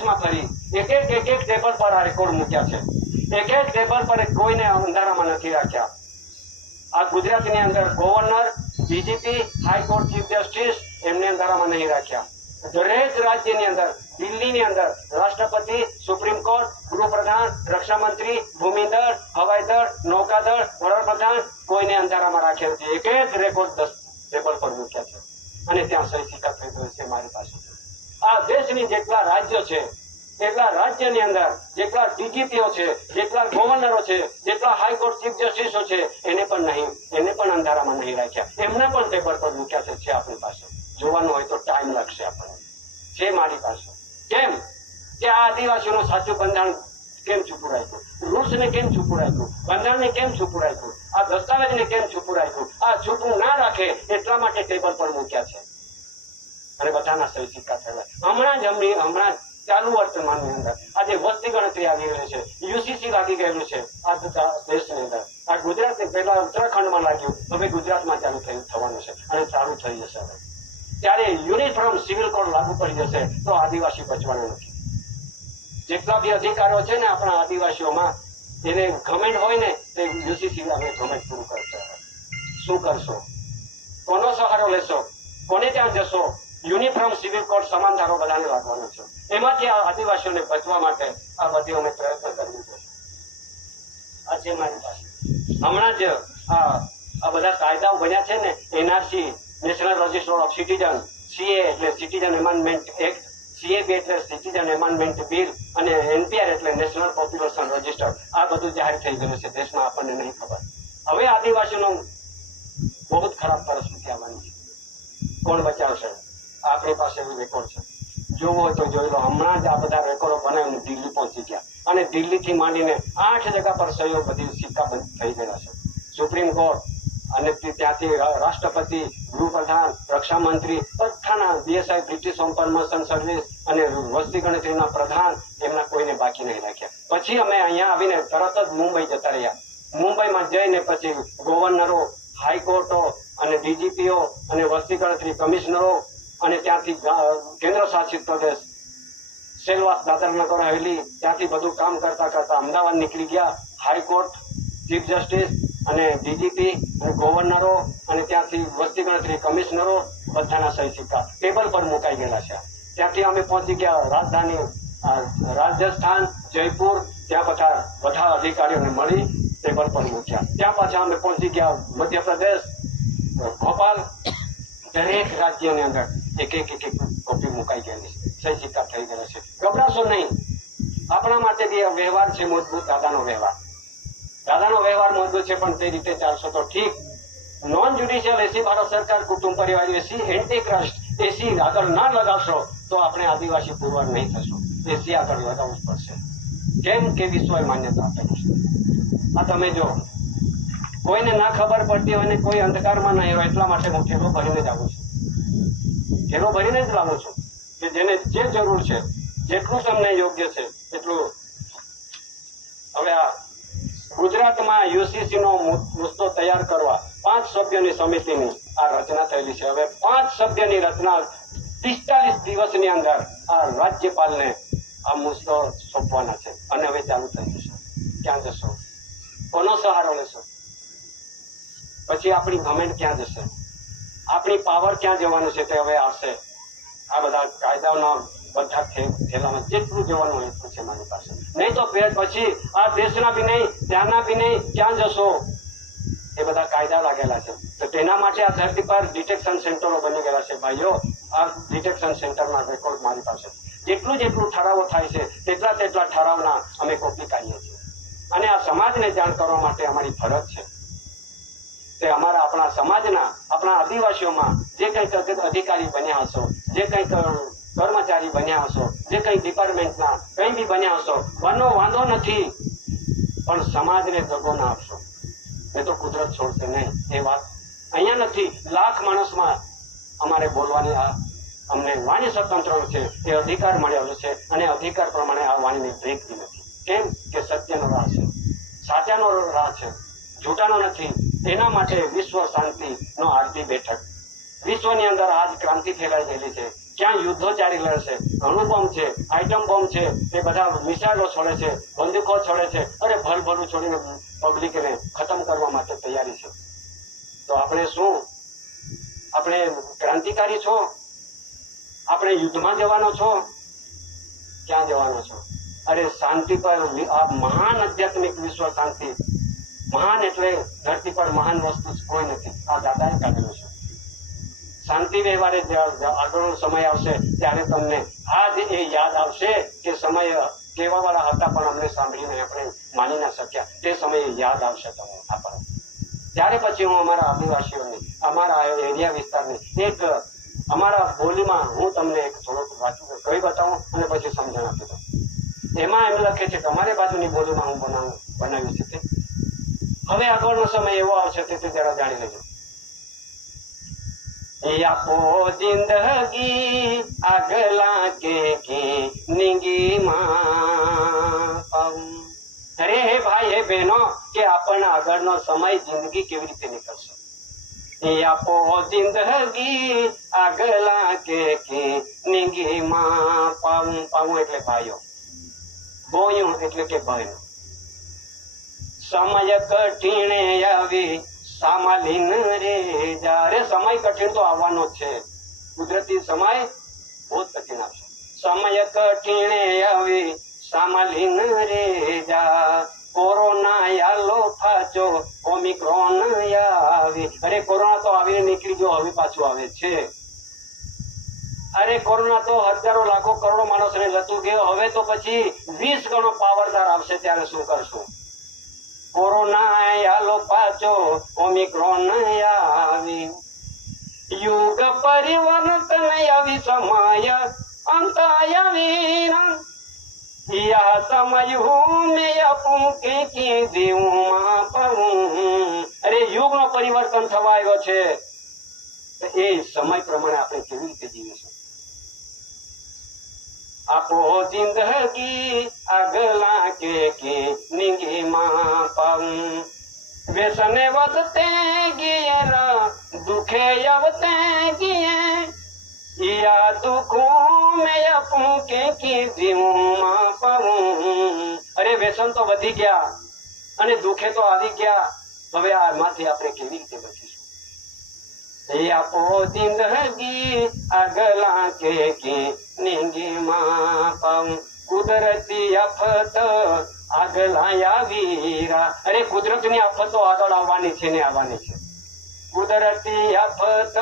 દેશમાં ફરી એક એક ટેબલ પર આ રેકોર્ડ મૂક્યા છે. એક એક ટેબલ પર કોઈને અંધારામાં નથી રાખ્યા. આ ગુજરાતની અંદર governor, DGP, high court chief justice એમને અંધારામાં નહીં રાખ્યા. દરેક રાજ્યની અંદર, દિલ્હીની અંદર રાષ્ટ્રપતિ, સુપ્રીમ કોર્ટ, ગૃહપ્રધાન, રક્ષામંત્રી, ભૂમિદળ, હવાઈદળ, નૌકાદળ, વડાપ્રધાન કોઈને અંધારામાં રાખ્યા નથી. એક એક રેકોર્ડ 10 ટેબલ પર મૂક્યા છે અને ત્યાં સહી સિક્કા થઈ ગયો છે મારી પાસે. આ દેશની જેટલા રાજ્યો છે એટલા રાજ્યની અંદર જેટલા ડીજીપીઓ છે, જેટલા ગવર્નરો છે, જેટલા હાઈકોર્ટ ચીફ જસ્ટિસો છે એને પણ અંધારામાં નહીં રાખ્યા. એમને પણ ટેબલ પર મૂક્યા છે આપણી પાસે. જોવાનું હોય તો ટાઈમ લાગશે આપણને. છે મારી પાસે. કેમ કે આ આદિવાસીઓનું સાચું બંધારણ કેમ છૂપું રાખ્યું, રૂલ્સને કેમ છૂપું રાખ્યું, બંધારણને કેમ છૂપું રાખ્યું, આ દસ્તાવેજને કેમ છૂપું રાખ્યું, આ છૂપું ના રાખે એટલા માટે ટેબલ પર મૂક્યા છે અને બધાના સહી સિક્કા થયેલા. હમણાં ચાલુ વર્તમાનની અંદર આજે વસ્તી ગણતરી આવી ગયેલી છે, યુસીસી લાગી ગયેલું છે આ દેશની અંદર. આ ગુજરાત પહેલા ઉત્તરાખંડમાં લાગ્યું, હવે ગુજરાતમાં ચાલુ થવાનું છે અને ચાલુ થઈ જશે. હવે ત્યારે યુનિફોર્મ સિવિલ કોડ લાગુ પડી જશે તો આદિવાસી બચવાનું નથી. જેટલા બી અધિકારો છે ને આપણા આદિવાસીઓમાં, એને ગવર્મેન્ટ હોય ને તે યુસીસી અમે ગવર્મેન્ટ પૂરું કરશે. શું કરશો? કોનો સહારો લેશો? કોને ત્યાં જશો? યુનિફોર્મ સિવિલ કોડ સમાન ધારો બધાને લાગવાનો છે. એમાંથી આ આદિવાસીઓને બચવા માટે આ બધી અમે પ્રયત્ન કરવું છે. આ છે મારી પાસે. હમણાં જ આ બધા કાયદાઓ બન્યા છે ને, NRC, national register of citizen, CA એટલે સિટીઝન એમેન્ડમેન્ટ એક્ટ, સીએબી એટલે સિટીઝન એમેન્ડમેન્ટ બિલ અને એનપીઆર એટલે નેશનલ પોપ્યુલેશન રજિસ્ટર. આ બધું જાહેર થઈ ગયું છે દેશમાં, આપણને નહીં ખબર. હવે આદિવાસીઓનો બહુ જ ખરાબ પરિસ્થિતિ આવવાની છે. કોણ બચાવશે? આપણી પાસે એવી રેકોર્ડ છે. જોવું હોય તો જોઈ લો. હમણાં જ આ બધા રેકોર્ડો બનાવીને દિલ્હી પહોંચી ગયા અને દિલ્હીથી માંડીને 8 જગ્યા પર સહીઓ બધી સિક્કા બંધ થઈ ગયા છે. સુપ્રીમ કોર્ટ અને ત્યાંથી રાષ્ટ્રપતિ, ગૃહપ્રધાન, રક્ષામંત્રી બધાના BSI, British home permission service અને વસ્તી ગણતરીના પ્રધાન એમના કોઈને બાકી નહીં રાખ્યા. પછી અમે અહીંયા આવીને તરત જ મુંબઈ જતા રહ્યા. મુંબઈમાં જઈને પછી ગવર્નરો, હાઈકોર્ટો અને ડીજીપીઓ અને વસ્તી ગણતરી કમિશનરો અને ત્યાંથી કેન્દ્ર શાસિત પ્રદેશ સેલવાસ, દાદરનગર હવેલી, ત્યાંથી બધું કામ કરતા કરતા અમદાવાદ નીકળી ગયા. હાઈકોર્ટ, ચીફ જસ્ટિસ અને ડીજીપી અને ગવર્નરો અને ત્યાંથી વસ્તી ગણતરી કમિશનરો બધાના સહી સિક્કા ટેબલ પર મુકાઈ ગયેલા છે. ત્યાંથી અમે પહોંચી ગયા રાજધાની રાજસ્થાન, જયપુર. ત્યાં બધા અધિકારીઓને મળી ટેબલ પર મૂક્યા. ત્યાં પાછા અમે પહોંચી ગયા મધ્યપ્રદેશ, ભોપાલ. દરેક રાજ્યની અંદર એક કોપી મુકાઈ ગયેલી છે, સહી સિક્કા થઈ ગયેલા છે. ગભરાશો નહીં. આપણા માટે બી વ્યવહાર છે મજબૂત. દાદાનો વ્યવહાર મજબૂત છે, પણ તે રીતે ચાલશો તો ઠીક. નોન જ્યુડિશિયલ એસી ભારત સરકાર, કુટુંબ પરિવાર એસી, એન્ટી ટ્રસ્ટ એસી આગળ ના લગાવશો તો આપણે આદિવાસી પુરવાર નહીં થશું. એસી આગળ લગાવવું જ પડશે. કેમ કે વિશ્વએ માન્યતા આપેલું છે. આ તમે જો, કોઈને ના ખબર પડતી હોય ને કોઈ અંધકારમાં નહીં હોય એટલા માટે હું થેલો ભરીને જ આવું છું. થેલો ભરીને જ લાવું છું કે જેને જે જરૂર છે, જેટલું તમને યોગ્ય છે એટલું. હવે આ ગુજરાતમાં યુસીસી નો મુદ્દો તૈયાર કરવા 5 સભ્યોની સમિતિની આ રચના થયેલી છે. હવે 5 સભ્યની રચના 45 દિવસની અંદર આ રાજ્યપાલને આ મુદ્દો સોંપવાના છે અને હવે ચાલુ થઈ જશે. ક્યાં જશો? કોનો સહારો લેશો? પછી આપણી ગવર્મેન્ટ ક્યાં જશે? આપણી પાવર ક્યાં જવાનું છે તે હવે આવશે. આ બધા કાયદાઓના બધા થેલામાં જેટલું જવાનું હોય એટલું છે મારી પાસે. નહીં તો પછી આ દેશના બી નહીં, ત્યાંના બી નહીં, ક્યાં જશો? એ બધા કાયદા લાગેલા છે. તો તેના માટે આ ધરતી પર ડિટેક્શન સેન્ટરો બની ગયેલા છે ભાઈઓ. આ ડિટેક્શન સેન્ટરના રેકોર્ડ મારી પાસે. જેટલું ઠરાવો થાય છે તેટલા ઠરાવના અમે કોપી કાઢીએ છીએ અને આ સમાજને જાણ કરવા માટે અમારી ફરજ છે. તે આપણા સમાજના, આપણા આદિવાસીઓમાં જે કંઈક અધિકારી બન્યા હશો, જે કંઈક કર્મચારી બન્યા હશો, જે કંઈ ડિપાર્ટમેન્ટના કંઈ બી બન્યા હશો, વાંધો નથી, પણ સમાજને દગો ના આપશો. એ તો કુદરત છોડશે નહીં. એ વાત અહીંયા નથી. લાખ માણસમાં અમારે બોલવાની અમને વાણી સ્વતંત્ર છે, એ અધિકાર મળેલો છે અને અધિકાર પ્રમાણે આ વાણીની બ્રેકતી નથી. કેમ કે સત્યનો રાહ છે, સાચાનો રાહ છે, જૂઠાનો નથી. એના માટે વિશ્વ શાંતિ નો આરતી બેઠક. વિશ્વની અંદર આજ ક્રાંતિ ફેલાઈ ગયેલી છે. ક્યાં યુદ્ધો ચાલી રહ્યા છે, અણુબોમ્બ છે, આઈટમ બોમ્બ છે, એ બધા મિસાઇલો છોડે છે, બંદૂકો છોડે છે, અરે ભરભરું છોડીને પબ્લિકને ખતમ કરવા માટે તૈયારી છે. તો આપણે શું, આપણે ક્રાંતિકારી છો? આપણે યુદ્ધમાં જવાનો છો? ક્યાં જવાનો છો? અરે શાંતિ પર, આ મહાન આધ્યાત્મિક વિશ્વ શાંતિ, મહાન એટલે ધરતી પર મહાન વસ્તુ કોઈ નથી, આ દાદાએ કાઢેલું છે. શાંતિ વ્યવહારે આગળનો સમય આવશે ત્યારે તમને આજ એ યાદ આવશે કે સમય કેવા વાળા હતા પણ અમને સાંભળીને આપણે માની ના શક્યા. તે સમયે યાદ આવશે તમને આપણને. ત્યારે પછી હું અમારા આદિવાસીઓની, અમારા એરિયા વિસ્તારની એક અમારા બોલીમાં હું તમને એક થોડુંક વાંચું કહી બતાવું અને પછી સમજણ આપી દઉં. એમાં એમ લખે છે કે અમારી બાજુની બોલીમાં હું બનાવ્યું છે તે. હવે આગળનો સમય એવો આવશે તે જરા જાણી લેજો. આપો જિંદગી આગલા કે નિંગી માં. અરે હે ભાઈ હે બહેનો, કે આપણને આગળનો સમય જિંદગી કેવી રીતે નીકળશે? આપો જિંદગી આગલા કે નિંગી માં. પાવું એટલે ભાઈઓ, બોયું એટલે કે બહેનો. સમય કઠિણે આવી સામાલીન રે જા. રે સમય કઠિન તો આવવાનો જ છે, કુદરતી સમય બહુ કઠિન આવશે. સમય કઠિણે આવી સામાલીન રે જા. કોરોના યાલો ફાચો ઓમિક્રોન આવી. અરે કોરોના તો આવીને નીકળી ગયો, હવે પાછું આવે છે. અરે કોરોના તો હજારો લાખો કરોડો માણસોને લતું ગયો, હવે તો પછી 20 ગણો પાવરદાર આવશે, ત્યારે શું કરશું? કોરોના યાલો પાછો ઓમિક્રોન આવી. યુગ પરિવર્તન આવી સમય અંત આવી. યા સમય હું મેં અપું કે દેવું પાવું. અરે યુગ નો પરિવર્તન થવા આવ્યો છે, એ સમય પ્રમાણે આપણે કેવી રીતે જીવીશું? આપો જિંદગી આગલા કે નિંગી માં પાવું. વ્યસને વધતે ગિયે દુખે આવતે ગિયે. યા દુઃખો મેં અપું કે જીવું પાવું. અરે વ્યસન તો વધી ગયા અને દુઃખે તો આવી ગયા, હવે આમાંથી આપણે કેવી રીતે બચીશું? આપો જિંદગી આગલા કે નિંગી માં પાવું. કુદરતી આફત આગલા આવીરા. અરે કુદરતની આફતો આગળ આવવાની છે ને આવવાની છે. કુદરતી આફત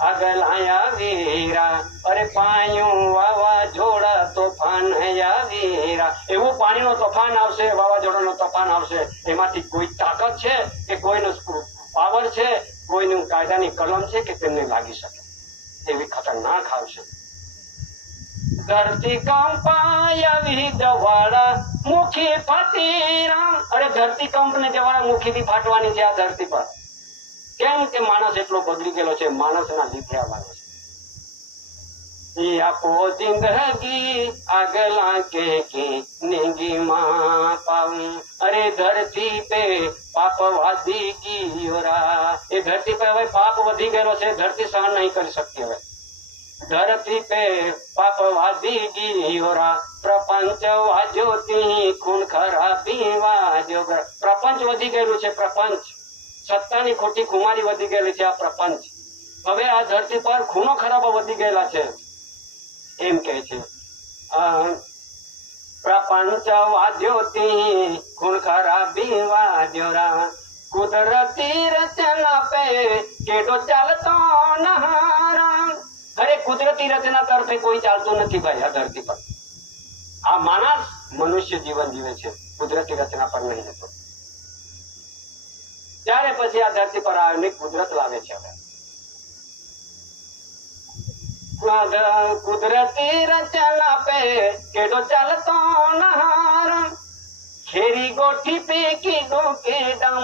આગલા આવીરા. અરે પાયું વાવાઝોડા તોફાન આવીરા. એવું પાણીનો તોફાન આવશે, વાવાઝોડાનો તોફાન આવશે. એમાંથી કોઈ તાકાત છે કે કોઈનો પાવર છે, કોઈનું કાયદાની કલમ છે કે તેમને લાગી શકે એવી ખતરનાક આવશે. ધરતી કંપાય જવાળા મુખી ફાટી. અરે ધરતી કંપ ને જવાળા મુખી થી ફાટવાની છે આ ધરતી પર. કેમ કે માણસ એટલો બગડી ગયેલો છે, માણસના લીધે આવવાનો છે. આપો જિંદગી આગલા કે નિંગી માં પાવું. અરે ધરતી પે પાપ વાદી ગીરા. એ ધરતી પે હવે પાપ વધી ગયેલો છે, ધરતી સહન નહીં કરી શકતી. હવે ધરતી પે પાપ વાદી ગીરા. પ્રપંચ વાજ્યોતી ખૂન ખરાબી વાજો. પ્રપંચ વધી ગયેલું છે, પ્રપંચ સત્તાની ખોટી ખુમારી વધી ગયેલી છે આ પ્રપંચ. હવે આ ધરતી પર ખૂનો ખરાબો વધી ગયેલા છે એમ કે છે. પ્રપંચ વાજ્યોતી ખૂન ખરાબી વાજ્યોરા. કુદરતી રચના પે કેડો ચાલતો નહારા. અરે કુદરતી રચના તરફે કોઈ ચાલતું નથી ભાઈ આ ધરતી પર. આ માણસ મનુષ્ય જીવન જીવે છે, કુદરતી રચના પર નહીં જતો. ત્યારે પછી આ ધરતી પર આવીને કુદરત લાવે છે. કુદરતી રચના પે કેડો ચાલતો નહાર. ખેરી ગોઠી પે કીધો કે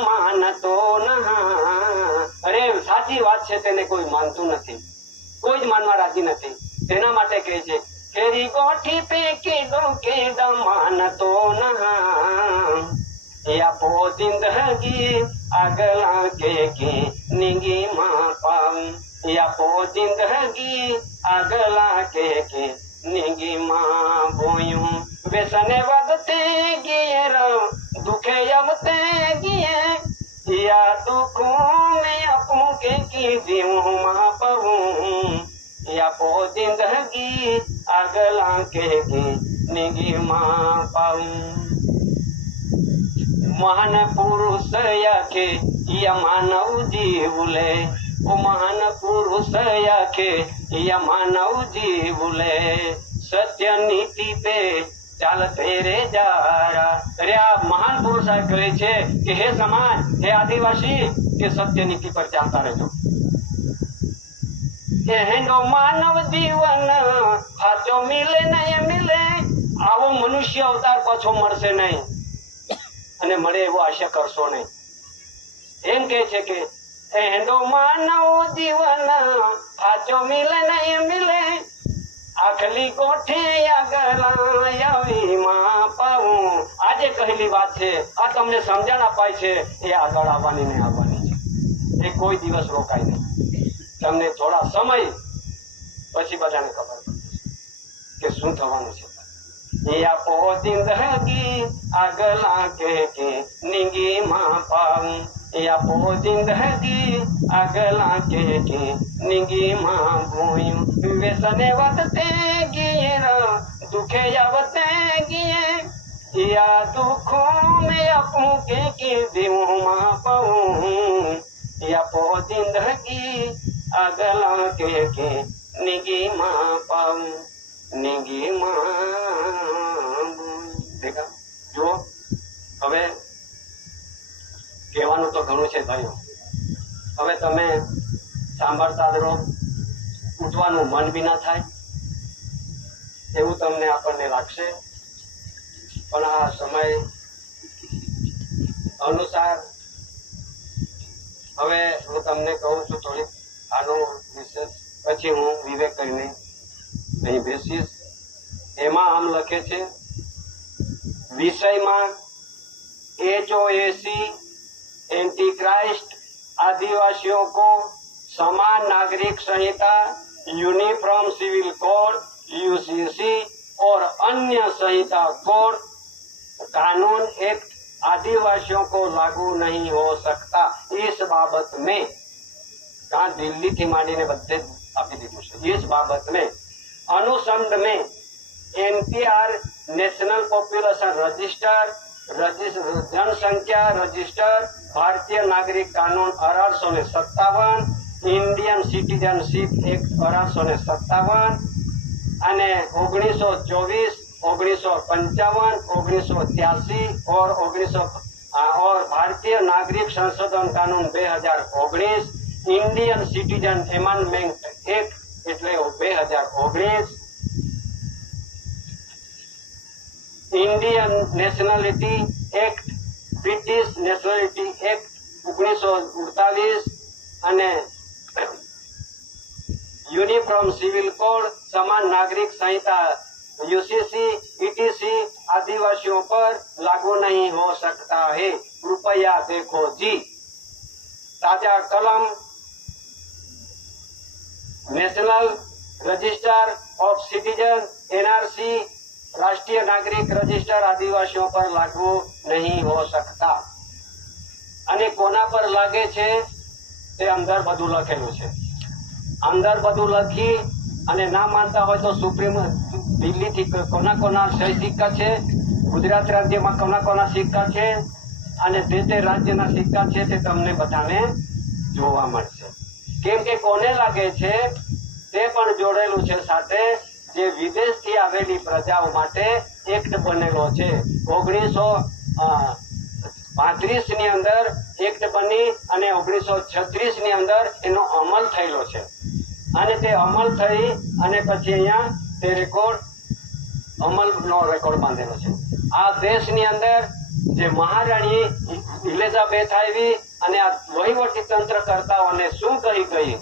માનતો નહાર. અરે સાચી વાત છે, તેને કોઈ માનતું નથી, કોઈ જ માનવા રાજી નથી. તેના માટે કહે છે ખેરી ગોઠી પે કીધો કે માનતો નહાર. આપો જિંદગી આગલા કે નિંગી માં પાવું. या पो जिंदगी आगला के निगी मां बोयूं व्यसने वगते गियर दुखे यमते गिए या दुखों में अपू के की जीऊं मां पवूं या पो जिंदगी आगला के निगी मां पाऊं महान पुरुष याखे या मानव जीवले ओ महान पुरुष याखे या मानव जीवले सत्य नीति पे चालते रे जारा। अरे आ महान पुरुष કહે છે કે હે સમાજ, હે આદિવાસી, કે સત્ય નીતિ પર ચાલતા રહેજો। કે હેનો માનવ જીવન સાચો મિલે નહીં મિલે, આવો મનુષ્ય અવતાર પાછો મળશે નહીં અને મળે એવો આશા કરશો નહીં। એમ કે છે કે એનો માનવ જીવન સાચો મિલે નહીં મિલે, આખલી કોઠે આગલા આવી માં પાવું। આજે કહેલી વાત છે, આ તમને સમજણ અપાય છે, એ આગળ આવવાની ને આવવાની છે, એ કોઈ દિવસ રોકાય નહીં। તમને થોડા સમય પછી બધાને ખબર પડશે કે શું થવાનું છે। या पो जिंदगी आगला के निगी मां पाऊं या पो जिंदगी आगला के निगी मां बोयूं व्यसने वतते गियर दुखे यावते गिए या दुखों में अपू के जीऊं मां पाऊं या पो जिंदगी आगला के निगी मां पाऊं निगी मां। देखा જો હવે કહેવાનું તો ઘણું છે ભાઈઓ, હવે તમે સાંભળતા રહો, ઉઠવાનું મન બી ના થાય એવું તમને આપણને લાગશે, પણ આ સમય અનુસાર હવે હું તમને કહું છું થોડીક આનો વિશે, પછી હું વિવેક કરીને અહીં બેસીશ। એમાં આમ લખે છે વિષયમાં HOAC एंटी क्राइस्ट आदिवासियों को समान नागरिक संहिता, यूनिफॉर्म सिविल कोड UCC और अन्य संहिता कोड कानून एक्ट आदिवासियों को लागू नहीं हो सकता। इस बाबत में कहा दिल्ली थी मांडीने बधे आपी दीधुं छे। इस बाबत में अनुसंध में NPR नेशनल पॉपुलेशन रजिस्टर जनसंख्या रजिस्टर भारतीय नागरिक कानून 1857 इंडियन सिटीजनशिप एक्ट 1857 અને 1924 1955 1983 और 1900 और भारतीय नागरिक संशोधन कानून 2019 इंडियन सिटीजन एमेंडमेंट एक्ट એટલે 2019 Indian nationality act British nationality act 1948 અને यूनिफॉर्म सिविल कोड समान नागरिक संहिता UCC ETC आदिवासियों पर लागू नहीं हो सकता है। कृपया देखो जी। ताजा कलम national register of citizen NRC राष्ट्रीय नागरिक रजिस्टर आदिवासियों पर लागू नहीं हो सकता। અને કોના પર લાગે છે તે અંદર બધું લખેલું છે। અંદર બધું લખી અને ના માનતા હોય તો સુપ્રીમ દિલ્હીથી કોના કોના સહી સિક્કા છે, ગુજરાત રાજ્યમાં કોના કોના સિક્કા છે અને તે રાજ્યના સિક્કા છે તે તમને બધાને જોવા મળશે। કેમ કે કોને લાગે છે તે પણ જોડેલું છે સાથે, જે વિદેશથી આવેલી પ્રજાઓ માટે એક્ટ બનેલો છે। 1935 ની અંદર એક્ટ બની અને 1936 ની અંદર એનો અમલ થયેલો છે અને તે અમલ થઈ અને પછી અહીંયા તે રેકોર્ડ અમલનો રેકોર્ડ બાંધેલો છે। આ દેશની અંદર જે મહારાણી ઇલિઝાબેથ આવી અને આ વહીવટી તંત્ર કરતાઓને શું કહી ગઈ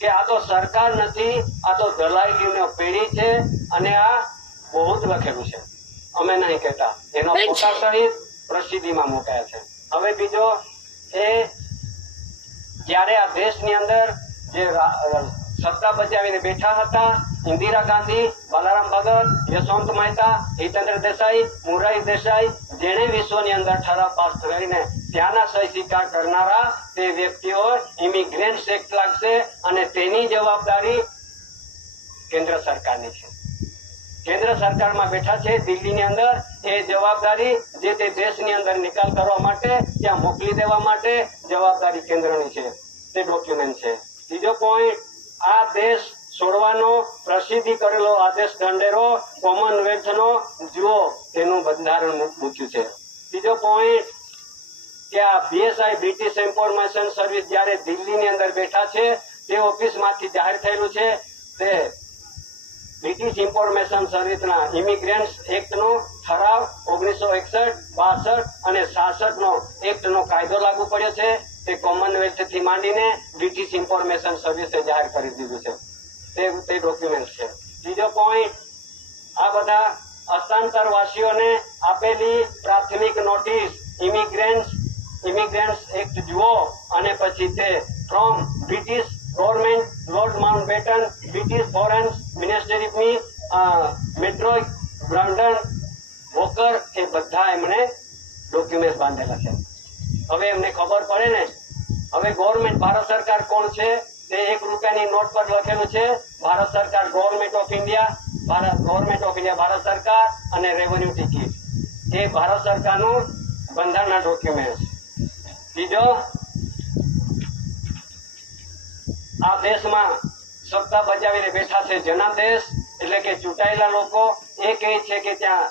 કે આ તો સરકાર નથી, આ તો દલાઈની પેઢી છે અને આ બહુ જ લખેલું છે, અમે નહીં કહેતા, એનો ફોટા સહિત પ્રસિદ્ધિમાં મુકાયા છે। હવે બીજો એ જ્યારે આ દેશની અંદર જે સત્તા બચાવીને બેઠા હતા, ઇન્દિરા ગાંધી, બાલારામ ભગત, યશવંત મહેતા, હિતેન્દ્ર દેસાઈ, મોરારી દેસાઈ, જેણે વિશ્વની અંદર ઠરાવ પાસ કરીને ત્યાંના સહી સ્વીકાર કરનારા તે વ્યક્તિઓ ઇમિગ્રન્ટ એક્ટ લાગશે અને તેની જવાબદારી કેન્દ્ર સરકારની છે. કેન્દ્ર સરકારમાં બેઠા છે દિલ્હીની અંદર, એ જવાબદારી જે તે દેશની અંદર નિકાલ કરવા માટે ત્યાં મોકલી દેવા માટે જવાબદારી કેન્દ્રની છે. તે ડોક્યુમેન્ટ છે. ત્રીજો પોઈન્ટ, આ દેશ છોડવાનો પ્રસિદ્ધિ કરેલો આદેશ ઢંઢેરો કોમનવેલ્થનો જુઓ તેનું બંધારણ મૂક્યું છે. ત્રીજો પોઈન્ટ કે આ બીએસઆઈ બ્રિટિશ ઇન્ફોર્મેશન સર્વિસ જ્યારે દિલ્હીની અંદર બેઠા છે તે ઓફિસમાંથી જાહેર થયેલું છે. તે બ્રિટિશ ઇન્ફોર્મેશન સર્વિસના ઇમિગ્રન્ટ એક્ટનો ઠરાવ 1961, 62 અને 66નો એક્ટનો કાયદો લાગુ પડ્યો છે. તે કોમનવેલ્થથી માંડીને બ્રિટિશ ઇન્ફોર્મેશન સર્વિસે જાહેર કરી દીધું છે. તે ડોક્યુમેન્ટ છે. ત્રીજો પોઈન્ટ, આ બધા હસ્તાંતરવાસીઓને આપેલી પ્રાથમિક નોટિસ ઇમિગ્રન્ટ એક્ટ જુઓ અને પછી તે from British government, Lord Mountbatten, British foreign મિનિસ્ટરીની મેટ્રો બ્રાન્ડન વોકર, એ બધા એમણે ડોક્યુમેન્ટ બાંધેલા છે. હવે એમને ખબર પડે ને, હવે ગવર્મેન્ટ ભારત સરકાર કોણ છે તે 1 રૂપિયાની નોટ પર લખેલું છે ભારત સરકાર, ગવર્મેન્ટ ઓફ ઇન્ડિયા, ભારત સરકાર અને રેવન્યુ ટિકિટ, એ ભારત સરકારનું બંધારણના ડોક્યુમેન્ટ. બીજો, આ દેશમાં સત્તા બજાવીને બેઠા છે જનાદેશ, એટલે કે ચૂંટાયેલા લોકો. એ કહે છે કે ત્યાં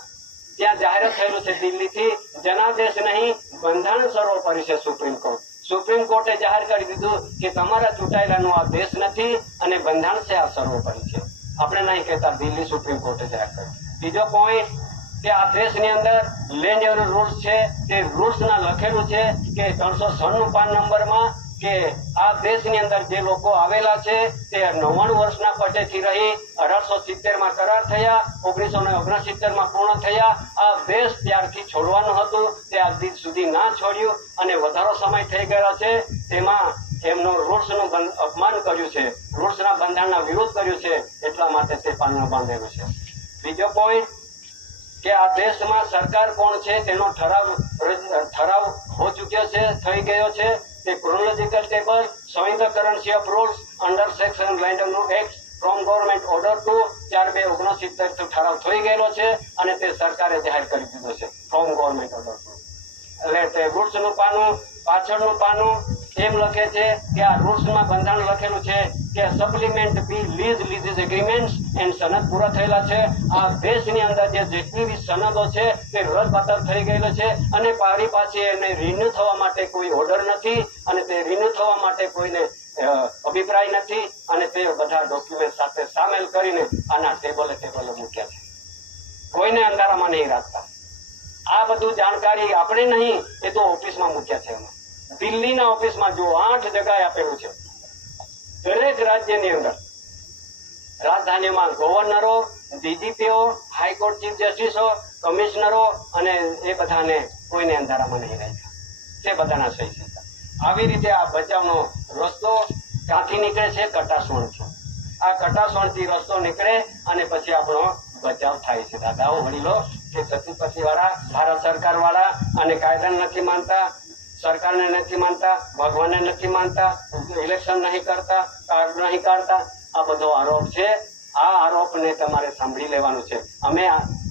જાહેરાત થયેલું છે દિલ્હીથી, જનાદેશ નહીં બંધારણ સર્વોપરી છે. સુપ્રીમ કોર્ટે જાહેર કરી દીધું કે તમારા ચૂંટાયેલાનો આ દેશ નથી અને બંધારણ છે આ સર્વોપરી છે. આપણે નહીં કહેતા, દિલ્હી સુપ્રીમ કોર્ટે જાહેર કર્યું. બીજો પોઈન્ટ કે આ દેશની અંદર લેન્ડ રૂલ્સ છે, તે રૂલ્સના લખેલું છે કે 396 પાન નંબરમાં કે આ દેશની અંદર જે લોકો આવેલા છે તે 99 વર્ષના પટેથી રહી 1870માં કરાર થયા, 1969માં પૂર્ણ થયા. આ દેશ ત્યારથી છોડવાનું હતું, તે આજ દિન સુધી ના છોડ્યું અને વધારો સમય થઈ ગયો છે. તેમાં એમનું રૂલ્સનું અપમાન કર્યું છે, રૂલ્સના બંધારણના વિરોધ કર્યું છે, એટલા માટે તે પાનનું બાંધેલું છે. બીજો પોઈન્ટ કે આ દેશમાં સરકાર કોણ છે તેનો ઠરાવ હો ચૂક્યો છે, થઈ ગયો છે. તે chronological table, showing currency of rules under section લેન્ડનો એક્ટ ફ્રોમ ગવર્મેન્ટ ઓર્ડર 2/4/1969 ઠરાવ થઈ ગયેલો છે અને તે સરકારે જાહેર કરી દીધો છે ફ્રોમ ગવર્મેન્ટ ઓર્ડર 2. એટલે તે રૂલ્સનું પાનું, પાછળનું પાનું એમ લખે છે કે આ રૂલ્સમાં બંધારણ લખેલું છે કે supplement B lease agreement and સનદ પૂરા થયેલા છે. આ દેશની અંદર જેટલી બી સનદો છે તે રદબાતલ થઈ ગયેલો છે અને પાછી એને રિન્યુ થવા માટે કોઈ ઓર્ડર નથી અને તે રિન્યુ થવા માટે કોઈને અભિપ્રાય નથી અને તે બધા ડોક્યુમેન્ટ સાથે સામેલ કરીને આના ટેબલે મૂક્યા છે. કોઈને અંધારામાં નહીં રાખતા. આ બધું જાણકારી આપણે નહીં, એ તો ઓફિસમાં મૂક્યા છે. દિલ્હીના ઓફિસમાં જો 8 જગ્યાએ આપેલું છે. દરેક રાજ્યની અંદર રાજધાનીમાં ગવર્નરો, ડીજીપીઓ, હાઈકોર્ટ ચીફ જસ્ટિસો, કમિશનરો અને એ બધાને કોઈને અંધારામાં નહીં રાખ્યા. તે બધાના સહી છે. આવી રીતે આ બચાવનો રસ્તો ક્યાંથી નીકળે છે? કટાસવણથી. આ કટાસવણથી રસ્તો નીકળે અને પછી આપણો બચાવ થાય છે. દાદાઓ, વડીલો કે સતીપતિ વાળા, ભારત સરકાર વાળા અને કાયદાને નથી માનતા, સરકારને નથી માનતા, ભગવાનને નથી માનતા, ઇલેક્શન નહીં કરતા, કાર્ડ નહીં કાઢતા, આ બધો આરોપ છે. આ આરોપને તમારે સાંભળી લેવાનું છે.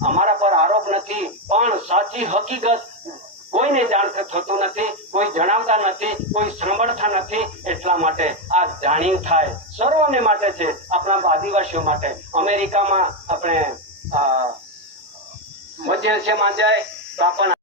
અમારા પર આરોપ નથી, પણ સાચી હકીકત કોઈને જાણ થતું નથી, કોઈ જણાવતા નથી, કોઈ સાંભળતા નથી. એટલા માટે આ જાણ્યું થાય, સર્વને માટે છે, આપણા આદિવાસીઓ માટે. અમેરિકામાં આપણે મધ્ય એશિયામાં જાય તો આપણને